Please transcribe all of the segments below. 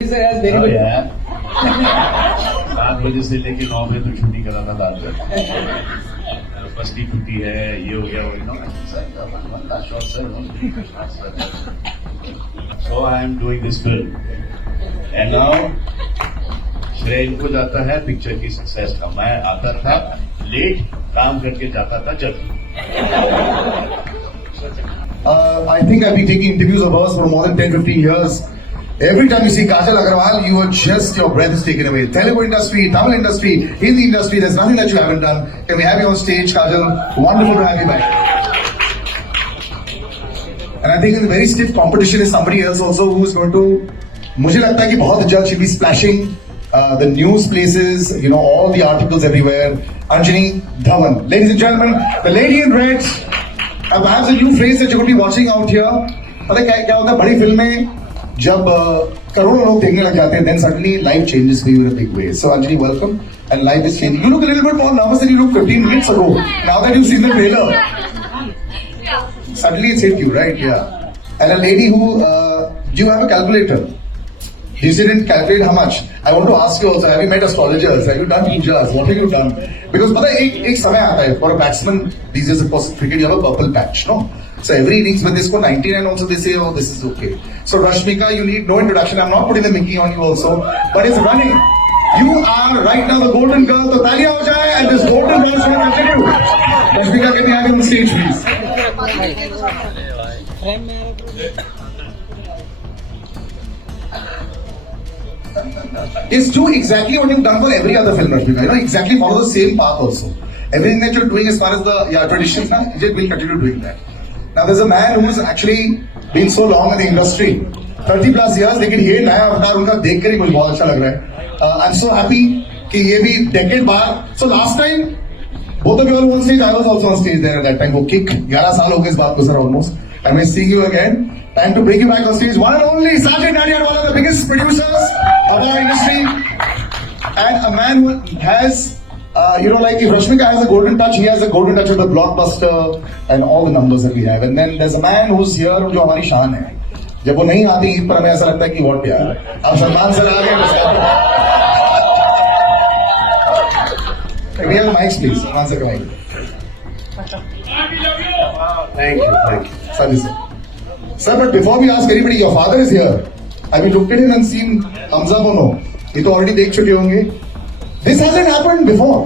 यार 7 बजे से लेके 9 बजे तक शूटिंग करा था रात तक। फर्स्ट की छुट्टी है, ये हो गया so I am doing this film and now श्रेय इनको जाता है पिक्चर की सक्सेस का। मैं आता था लेट, काम करके जाता था जल्दी। I think I've been taking interviews of hers for more than 10-15 years. Every time you see Kajal Agarwal, you are just, your breath is taken away. Telugu industry, Tamil industry, Hindi industry, there's nothing that you haven't done. Can we have you on stage, Kajal? Wonderful to have you back. And I think in the very stiff competition is somebody else also who's going to, मुझे लगता है कि बहुत जल्द she'll be splashing the news places, you know, all the articles everywhere. Anjani Dhawan. Ladies and gentlemen, the lady in red. अब perhaps a new phrase that you're going to be watching out here. पता है क्या होता है बड़ी film में जब करोड़ों लोग देखने लग जाते हैं, then suddenly life changes for you in a big way. So Anjali, welcome, and life is changing. You look a little bit more nervous than you looked 15 minutes ago. Now that you've seen the trailer, suddenly it's hit you, right? Yeah. And a lady who, do you have a calculator? You didn't calculate how much. I want to ask you also, have you met astrologers? Have you done pujas? What have you done? Because पता है एक समय आता है for a batsman these days of course cricket you have a purple patch, no? So every innings when they score 99 also they say, oh, this is okay. So Rashmika, you need no introduction. I'm not putting the Mickey on you also, but it's running. You are right now the golden girl. So तालियां हो जाए and this golden ball should continue. Rashmika, can we have you on the stage, please? Is do exactly what you've done for every other film, Rashmika. You know, exactly follow the same path also. Everything that you're doing as far as the traditions now, you will continue doing that. Now there's a man who's actually been so long in the industry, 30 plus years, लेकिन ये नया अवतार उनका देख कर ही मुझे बहुत अच्छा लग रहा है. I'm so happy कि ये भी decade बाद. So last time both of you were on stage, I was also on stage there at that time. वो kick 11 साल हो गए इस बात को sir almost. And we're seeing you again. Time to bring you back on stage. One and only Sajid Nadia, one of the biggest producers of our industry, and a man who has. You know, like if Rashmika has a golden touch, he has a golden touch with the blockbuster and all the numbers that we have. And then there's a man who's here, जो हमारी शान है. जब वो नहीं आती ईद पर हमें ऐसा लगता है कि what यार. अब सलमान सर आ गए. We have mics, please. Salman sir का mic. Thank you. Sorry, sir. Sir, but before we ask anybody, your father is here. Have you looked at him and seen Hamza Bono? ये तो already देख चुके होंगे. This hasn't happened before.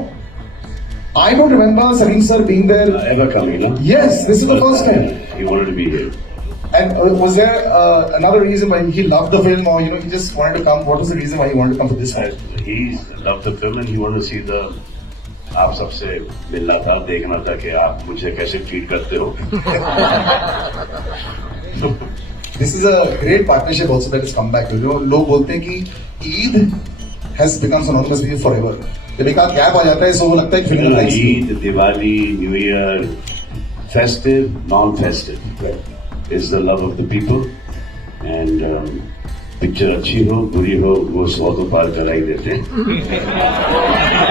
I don't remember Salim sir being there. Ever coming, no? Yes, this is the first time. He wanted to be here. And was there another reason why he loved the film, or you know, he just wanted to come? What was the reason why he wanted to come to this film? He loved the film and he wanted to see the. आप सबसे मिलना था, देखना था कि आप मुझे कैसे ट्रीट करते हो. This is a great partnership also that has come back. You know, लोग बोलते हैं कि Eid has become synonymous with you forever. जब एक आध गैप आ जाता है, so वो लगता है फिल्म में Eid, Diwali, new year, festive, non-festive is the love of the people. And picture अच्छी हो, बुरी हो, वो 100 तो पार करा ही देते हैं.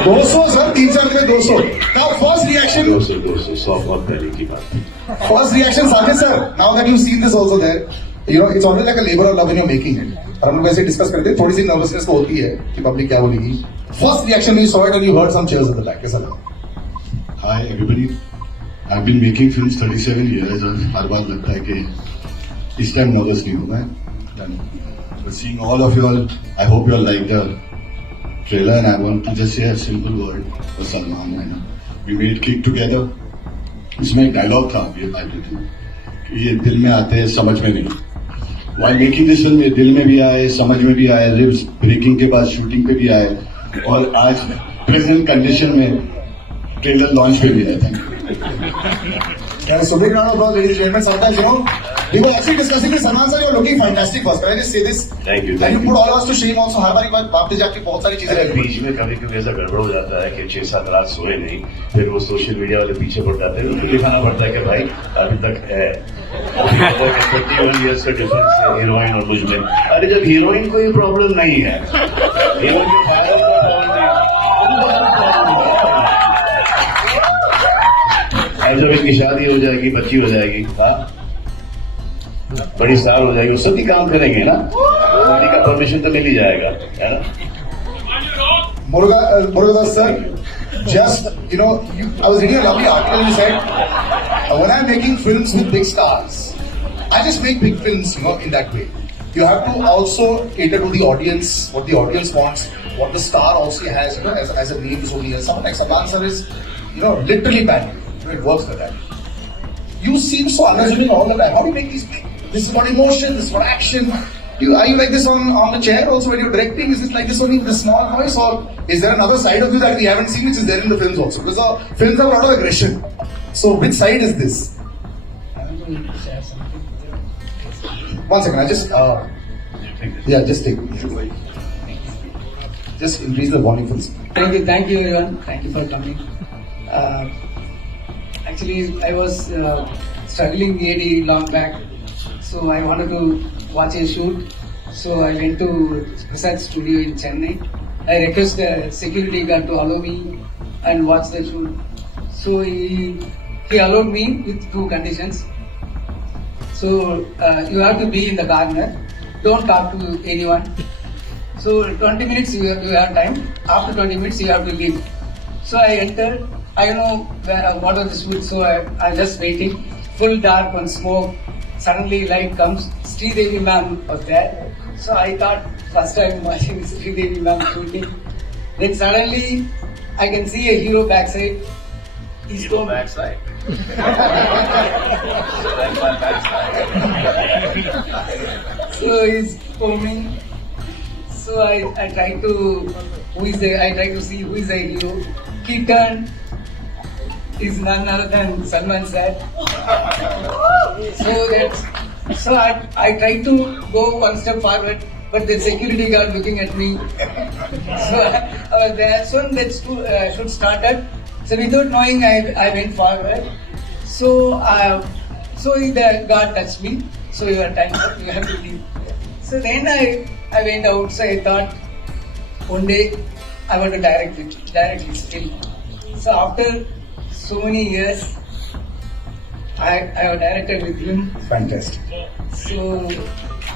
200 सर, 3 में 200. Now first reaction. 200, 100 बहुत पहले की बात. First reaction, Sajid sir. Now that you've seen this also there, you know, it's always like a labor of love when you're making it. और हम लोग वैसे डिस्कस करते हैं, थोड़ी सी नर्वसनेस तो होती है कि पब्लिक क्या बोलेगी. First reaction when you saw it and you heard some cheers at the back, कैसा लगा? Hi everybody. I've been making films 37 years और हर बार लगता है कि इस टाइम नर्वस नहीं हूँ मैं. But seeing all of you all, I hope you all like the trailer and I want to just say a simple word for Salman. We made Kick together. इसमें एक डायलॉग था ये दिल में आते हैं समझ में नहीं. While making this film, ये दिल में भी आए, समझ में भी आए, रिब्स ब्रेकिंग के बाद शूटिंग पे भी आए और आज प्रेजेंट कंडीशन में ट्रेलर लॉन्च पे भी आए. Thank you. Yeah, so big round of applause, ladies and gentlemen. Sometimes, you know, we were actually discussing this. Salman sir, you're looking fantastic first. Can I just say this? Thank you. And you put all of us to shame also. हर बार एक बार वापस जाके बहुत सारी चीजें रहती हैं. बीच में कभी कभी ऐसा गड़बड़ हो जाता है कि 6-7 रात सोए नहीं, फिर वो सोशल मीडिया वाले पीछे पड़ जाते हैं, उनको दिखाना पड़ता है कि भाई अभी तक है. 21 years का डिफरेंस है हीरोइन और मुझ में. अरे जब हीरोइन को ये प्रॉब्लम नहीं है, हीरोइन को जब इनकी शादी हो जाएगी, बच्ची हो जाएगी, हाँ बड़ी स्टार हो जाएगी, सभी काम करेंगे ना, उन्हीं का परमिशन तो मिल ही जाएगा, है ना? Murugadas sir, just, I was reading a lovely article. You said, when I'm making films with big stars, I just make big films, in that way. You have to also cater to the audience, what the audience wants, what the star also has, as a name so near. Someone like Salman sir is, literally pan. It works for that. You seem so unassuming all the time. How do you make these big? This is what emotion, this is what action. Are you like this on the chair also when you're directing? Is it like this only with a small voice, or is there another side of you that we haven't seen which is there in the films also? Because the films have a lot of aggression. So which side is this? I want to share something. 1 second, I just just take. Just increase the volume for this. Thank you everyone. Thank you for coming. Actually, I was struggling really long back, so I wanted to watch a shoot. So I went to Research Studio in Chennai. I requested the security guard to allow me and watch the shoot. So he allowed me with 2 conditions. So you have to be in the corner. Don't talk to anyone. So 20 minutes you have time. After 20 minutes you have to leave. So I entered. I don't know what was the shoot. So I just waiting. Full dark and smoke. Suddenly light comes. Sridevi ma'am was there. So I thought first time watching Sridevi ma'am shooting. Then suddenly I can see a hero backside. He's Hero going backside. That's my backside. So he's foaming. So I try to see who is the hero. He turned. Is none other than Salman sir. So I tried to go one step forward, but the security guard looking at me. So I was there. So that shoot started. So without knowing, I went forward. So the guard touched me. So your time up, you have to leave. So then I went out. So I thought one day I want to directly still. So after so many years, I have directed with him. Fantastic. So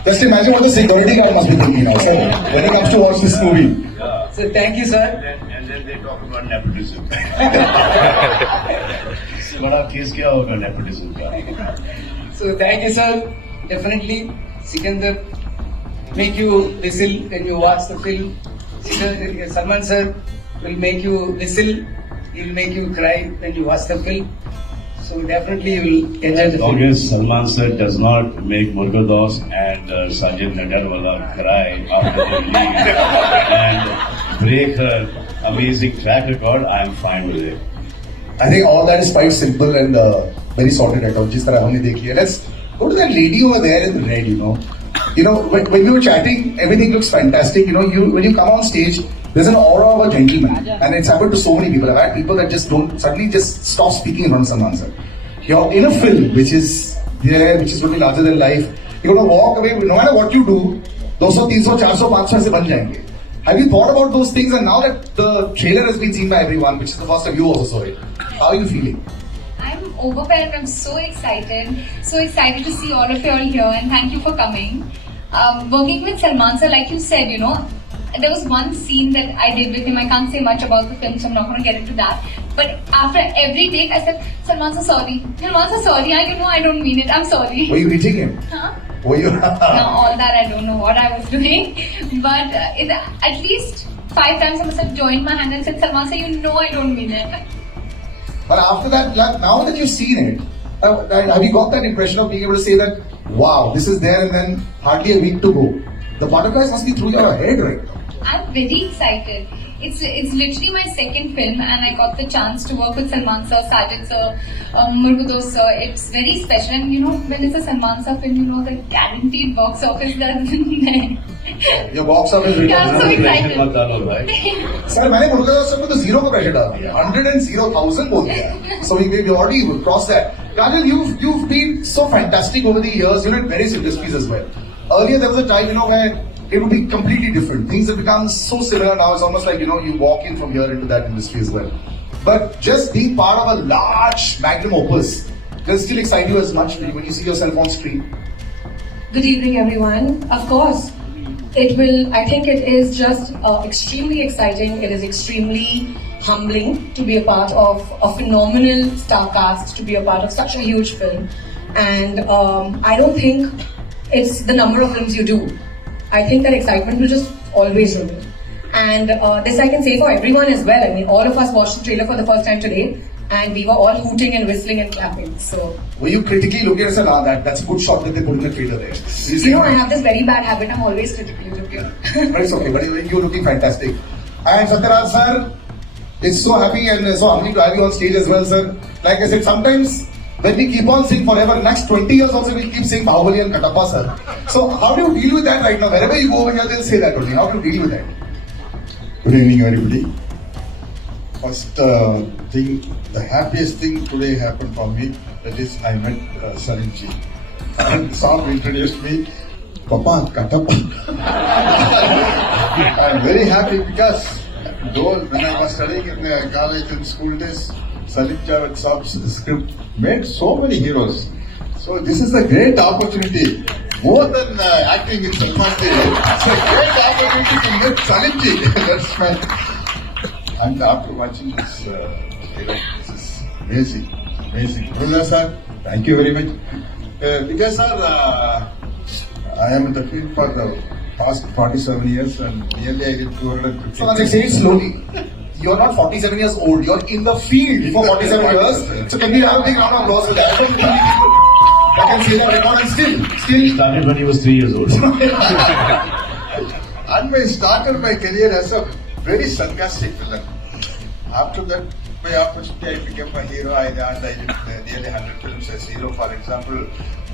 Just imagine what the security guard must be thinking now, sir, when he comes to watch this movie. Yeah. so thank you, sir. And then they talk about nepotism. इससे बड़ा case क्या होगा nepotism का? So thank you, sir. Definitely, Sikandar make you whistle when you watch the film. Salman sir will make you whistle. He will make you cry when you watch the film. So definitely you will enjoy the As long film. as Salman sir does not make Murugadas and Sajid Nagarwala cry after they leave and break her amazing track record, I am fine with it. I think all that is quite simple and very sorted out. जिस तरह हमने देखी है. Let's go to that lady over there in the red. When we were chatting, everything looks fantastic. When you come on stage, there's an aura of a gentleman, and it's happened to so many people. I've had people that just don't suddenly just stop speaking in front of Salman sir. You're in a film which is there, which is going to be larger than life. You're going to walk away. No matter what you do, 200, 300, 400, 500 से बन जाएंगे. Have you thought about those things? And now that the trailer has been seen by everyone, which is the first time you also saw it, how are you feeling? I'm overwhelmed. I'm so excited to see all of you all here, and thank you for coming. Working with Salman sir, like you said, there was one scene that I did with him. I can't say much about the film, so I'm not going to get into that. But after every take, I said, Salman sir, sorry. Salman sir, sorry. I don't mean it. I'm sorry. Were you hitting him? Huh? Were you? No, all that I don't know what I was doing. But at least 5 times I must have joined my hand and said, Salman sir, I don't mean it. But after that, now that you've seen it, have you got that impression of being able to say that, wow, this is there, and then hardly a week to go? The butterflies must be through your head right now. I'm very excited. It's literally my second film, and I got the chance to work with Salman sir, Sajid sir, Murugadas sir. It's very special, and when it's a Salman sir film, the guaranteed box office that Your box office returns. Yeah, I'm so excited. मत डालो भाई. Sir, मैंने Murugadoss sir को तो 0 का pressure डाल दिया. 100,000 बोल दिया. So we already crossed that. Kajal, you've been so fantastic over the years. In various industries as well. Earlier there was a time, where it would be completely different. Things have become so similar now. It's almost like, you walk in from here into that industry as well. But just being part of a large magnum opus, does it still excite you as much when you see yourself on screen? Good evening, everyone. Of course, it will. I think it is just extremely exciting. It is extremely humbling to be a part of a phenomenal star cast, to be a part of such a huge film. And I don't think it's the number of films you do. I think that excitement will just always remain. And this I can say for everyone as well. I mean, all of us watched the trailer for the first time today, and we were all hooting and whistling and clapping. So, Were you critically looking at us and that's a good shot that they put in the trailer there? you know, I have this very bad habit. I'm always critically looking. But it's okay, but you're looking fantastic. And Satyaraj sir, it's so happy and so humbling to have you on stage as well, sir. Like I said, sometimes when we keep on saying forever, next 20 years also we'll keep saying Bahubali and Katappa, sir. So how do you deal with that right now? Wherever you go over here, they'll say that only. How do you deal with that? Good evening, everybody. First thing, the happiest thing today happened for me, that is I met Salinji. And the song introduced me, Papa Katappa. I'm very happy because though when I was studying in the college and school days, Salim Javed Saab's script made so many heroes. So this is a great opportunity. More than acting in Salman Ji, it's a great opportunity to meet Salimji. That's my. And after watching this, this is amazing, amazing. Murla sir, thank you very much. Because sir, I am in the field for the past 47 years and nearly I did 250. So let's say it slowly. You're not 47 years old. You're in the field for 47 years. So can we have a big round of applause for that? I can say that record and He started when he was 3 years old. And I started my career as a very sarcastic villain. After that, by opportunity, I became a hero. I did nearly 100 films as hero. For example,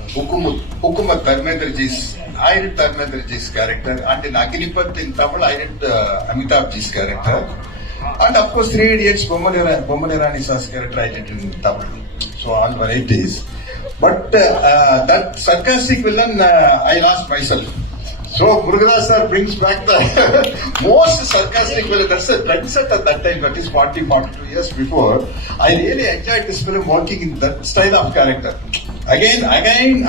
Hukumat Dharmendraji's, I did Dharmendraji's character. And in Agnipath in Tamil, I did Amitabhji's character. And of course, 3 Idiots, Bommanirani Sa's character I did in Tamil. So all varieties. But that sarcastic villain, I lost myself. So Murugadas sir brings back the most sarcastic villain. That's a trendset at that time, that is 42 years before. I really enjoyed this film working in that style of character. Again, I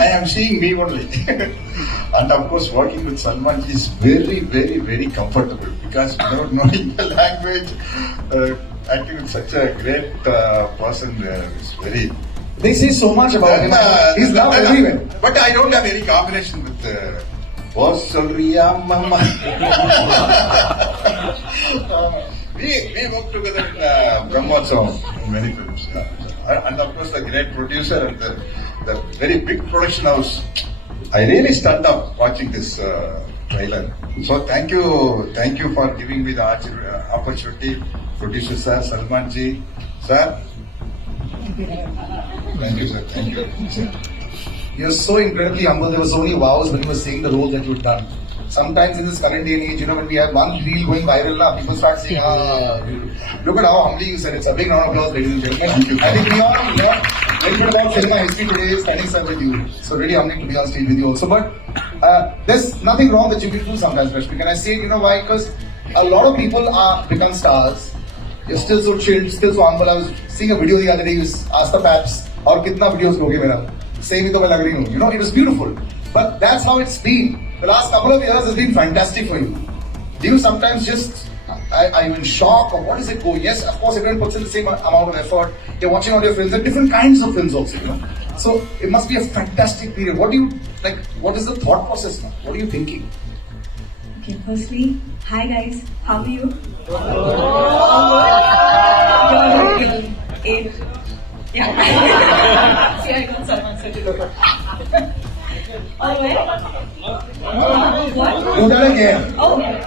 am seeing me only. And of course, working with Salman Ji is very, very, very comfortable because without knowing the language, acting with such a great person is very. They say so much about him. He's loved everywhere. But I don't have any combination with Boss Solriya Mama. We worked together in Brahmotsavam in many films. And of course, the great producer and the very big production house. I really stand up watching this trailer. So thank you for giving me the opportunity. Producer sir, Salman Ji, sir. Thank you, sir. Thank you. You're so incredibly humble. There were so many vows when you were saying the role that you've done. Sometimes in this current day and age, when we have one reel going viral now, people start saying, look at how humbly you said it. It's a big round of applause, ladies and gentlemen. Thank you. I think we all learned a little bit about cinema history today, standing side with you. So really humbling to be on stage with you also. But there's nothing wrong that you can do sometimes, Rashmi. Can I say, why? Because a lot of people become stars. You're still so chilled, still so humble. I was seeing a video the other day. You asked the Paps, "Aur kitna videos loge mera?" Same hi to main lag rahi hu. It was beautiful. But that's how it's been. The last couple of years has been fantastic for you. Do you sometimes just, are you in shock or what does it go? Yes, of course, everyone puts in the same amount of effort. You're watching all your films, and different kinds of films also. So it must be a fantastic period. What is the thought process now? What are you thinking? Okay, firstly, hi guys, how are you? Yeah. See, I got Salman sir to look at. Alright. What? Do that again. Oh, That's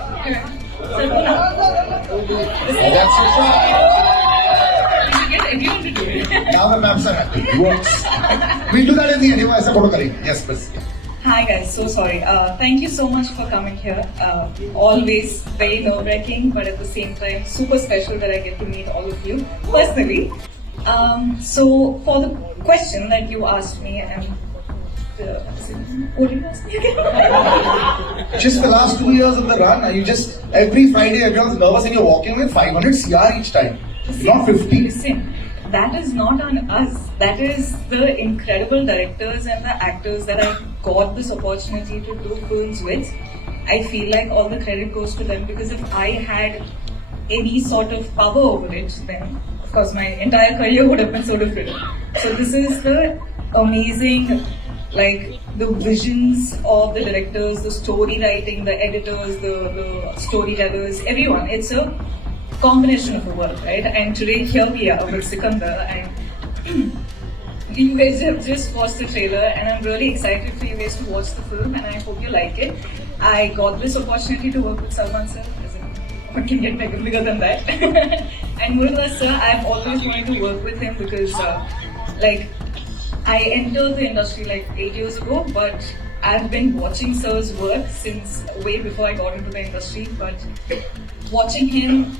you get everyone to do it. now the maps are happy. It works. We'll do that in the end. ऐसा photo करेंगे. Yes, please. Hi guys, so sorry. Thank you so much for coming here. Always very nerve-wracking, but at the same time super special that I get to meet all of you personally. So for the question that you asked me, what did you ask me again? Just the last 2 years of the run, you just every Friday everyone's nervous and you're walking with 500 CR each time. Not 50. Listen, that is not on us. That is the incredible directors and the actors that I got this opportunity to do films with. I feel like all the credit goes to them, because if I had any sort of power over it, then of course my entire career would have been so different. So this is the amazing, like, the visions of the directors, the story writing, the editors, the storytellers, everyone. It's a combination of the work, right? And today here we are with Sikandar, and you guys have just watched the trailer, and I'm really excited for you guys to watch the film, and I hope you like it. I got this opportunity to work with Salman sir. What can get bigger than that? And Murugadoss sir, I've always wanted to work with him because, like, I entered the industry like 8 years ago, but I've been watching sir's work since way before I got into the industry. But watching him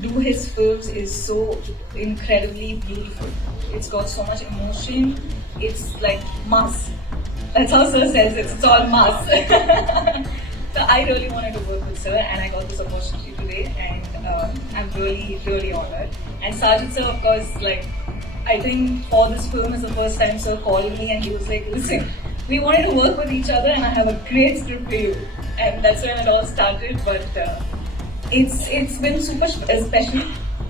do his films is so incredibly beautiful. It's got so much emotion. It's like mass. That's how sir says it. It's all mass. So I really wanted to work with sir, and I got this opportunity today, and I'm really, really honored. And Sajid sir, of course, like, I think for this film is the first time sir called me and he was like, listen, we wanted to work with each other and I have a great script for you. And that's when it all started, but it's been super special.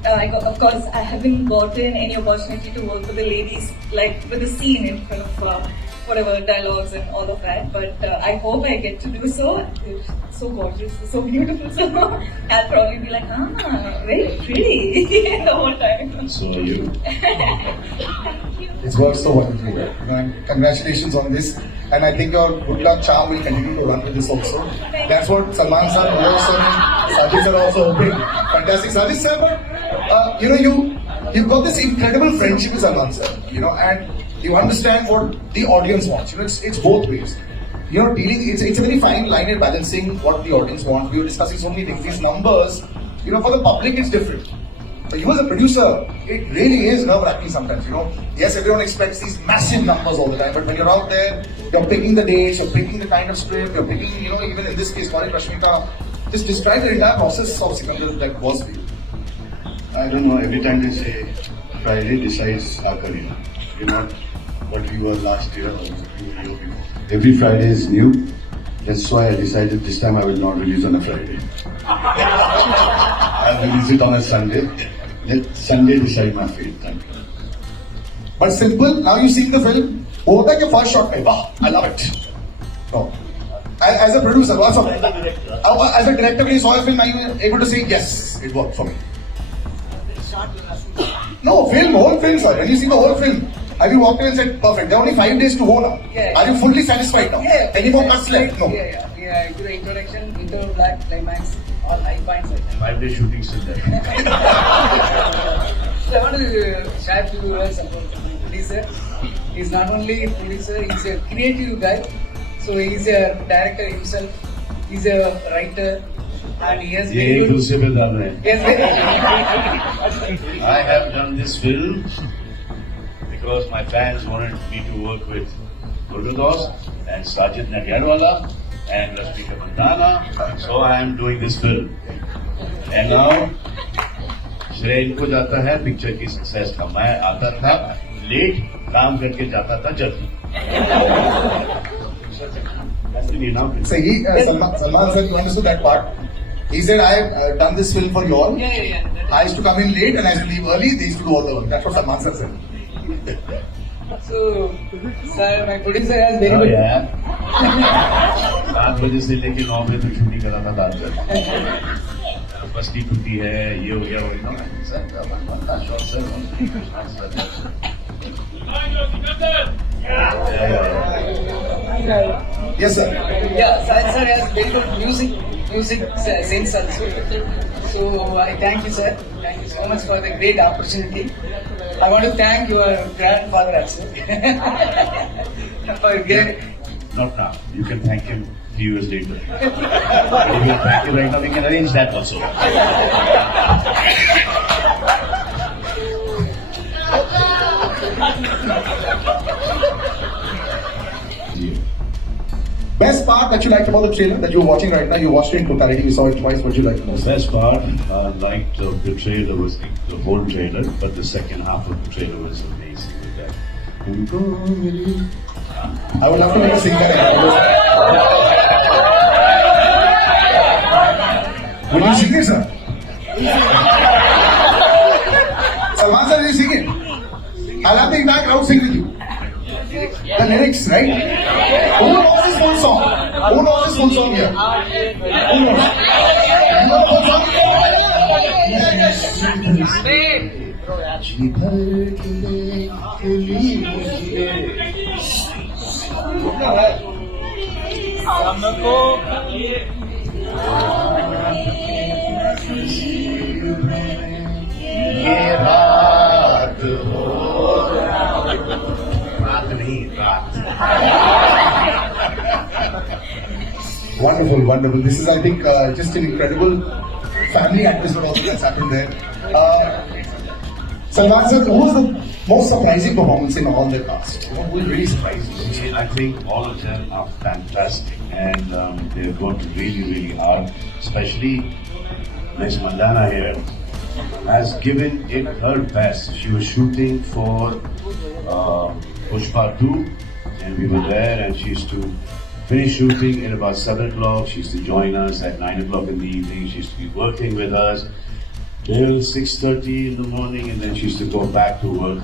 Of course, I haven't gotten any opportunity to work with the ladies, like with the scene in front of whatever dialogues and all of that, but I hope I get to do so. It's so gorgeous, it's so beautiful, so I'll probably be like, very pretty the whole time. So you. It's worked so wonderfully well. And congratulations on this. And I think your good luck charm will continue to run with this also. That's what Salman sir, Manoj sir, and Sajid sir are also hoping. Fantastic. Sajid sir, but you've got this incredible friendship with Salman sir, and you understand what the audience wants. It's both ways. It's a very fine line in balancing what the audience wants. We were discussing so many things. These numbers, for the public it's different. But you as a producer, it really is nerve-wracking sometimes, Yes, everyone expects these massive numbers all the time, but when you're out there, you're picking the dates, you're picking the kind of script, you're picking, even in this case, calling Rashmika. Just describe the entire process of Sikandar that was for you. I don't know, every time they say Friday decides our career. What we were last year or the year before. Every Friday is new. That's why I decided this time I will not release on a Friday. I'll release it on a Sunday. Let Sunday decide my fate. Thank you. But simple, now you see the film, what like your first shot, wow, I love it. No. As a producer, also, as a director, when you saw a film, are you able to say, yes, it worked for me? No, whole film, sorry. When you see the whole film, have you walked in and said, perfect, there are only 5 days to go now? Yeah. Are you fully satisfied now? Yeah. Any more cuts left? No. Yeah, into the introduction, into black climax, all high points. 5 day shooting still there. So I want to share 2 words about my producer. He's not only a producer, he's a creative guy. So he's a director himself, he's a writer, and he has ये एक दूसरे पे डाल रहे हैं. Yes, I have done this film because my fans wanted me to work with Murugadoss and Sajid Nadyarwala and Rashmika Mandanna. So I am doing this film. And now श्रेय इनको जाता है पिक्चर की सक्सेस का. मैं आता था late, काम करके जाता था जल्दी. So Salman sir, you understood that part. He said, I have done this film for you all. Yeah. I used to come in late and I used to leave early. They used to do all the work. That's what Salman sir said. So, sir, my producer has very good. यार 7 बजे से लेके 9 बजे तक shooting करा था रात भर. बस्ती टूटी है, ये हो गया, वो Yes, sir. Yeah, sir has very good music sense also. So I thank you, sir. Thank you so much for the great opportunity. I want to thank your grandfather also. For great. Not now. You can thank him 3 years later. But if you thank him right now, we can arrange that also. Best part that you liked about the trailer that you're watching right now, you watched it in totality, you saw it twice, what you liked The most? best part, I liked the trailer was the whole trailer, but the second half of the trailer was amazing with that. I would love to make a sing that. Would you sing it, sir? Salman sir, will you sing it? I'll have the entire crowd sing with you. The lyrics, right? Who knows this full song? Who knows this full song here? Who knows? You know the full song? ये रात हो रात नहीं रात Wonderful, wonderful. This is, I think, just an incredible family atmosphere also that's happened there. Salman sir, who was the most surprising performance in all the cast? Who really surprised you? I think all of them are fantastic and they're going to really hard, especially Ms. Mandana here has given it her best. She was shooting for Pushpa 2 and we were there and she used to finish shooting at about 7 o'clock. She used to join us at 9 o'clock in the evening. She used to be working with us till 6:30 in the morning and then she used to go back to work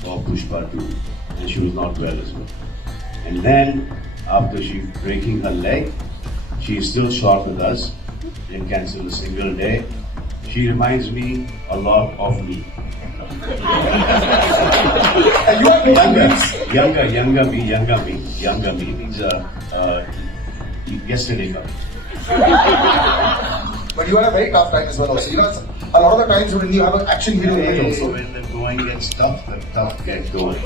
for Pushpa 2 and she was not well as well. And then after she breaking her leg, she is still short with us, didn't cancel a single day. She reminds me a lot of me. And you are Younger me means yesterday coming. But you had a very tough time as well also. You know, a lot of the times when you have an action hero image also. When the going gets tough, the tough get going.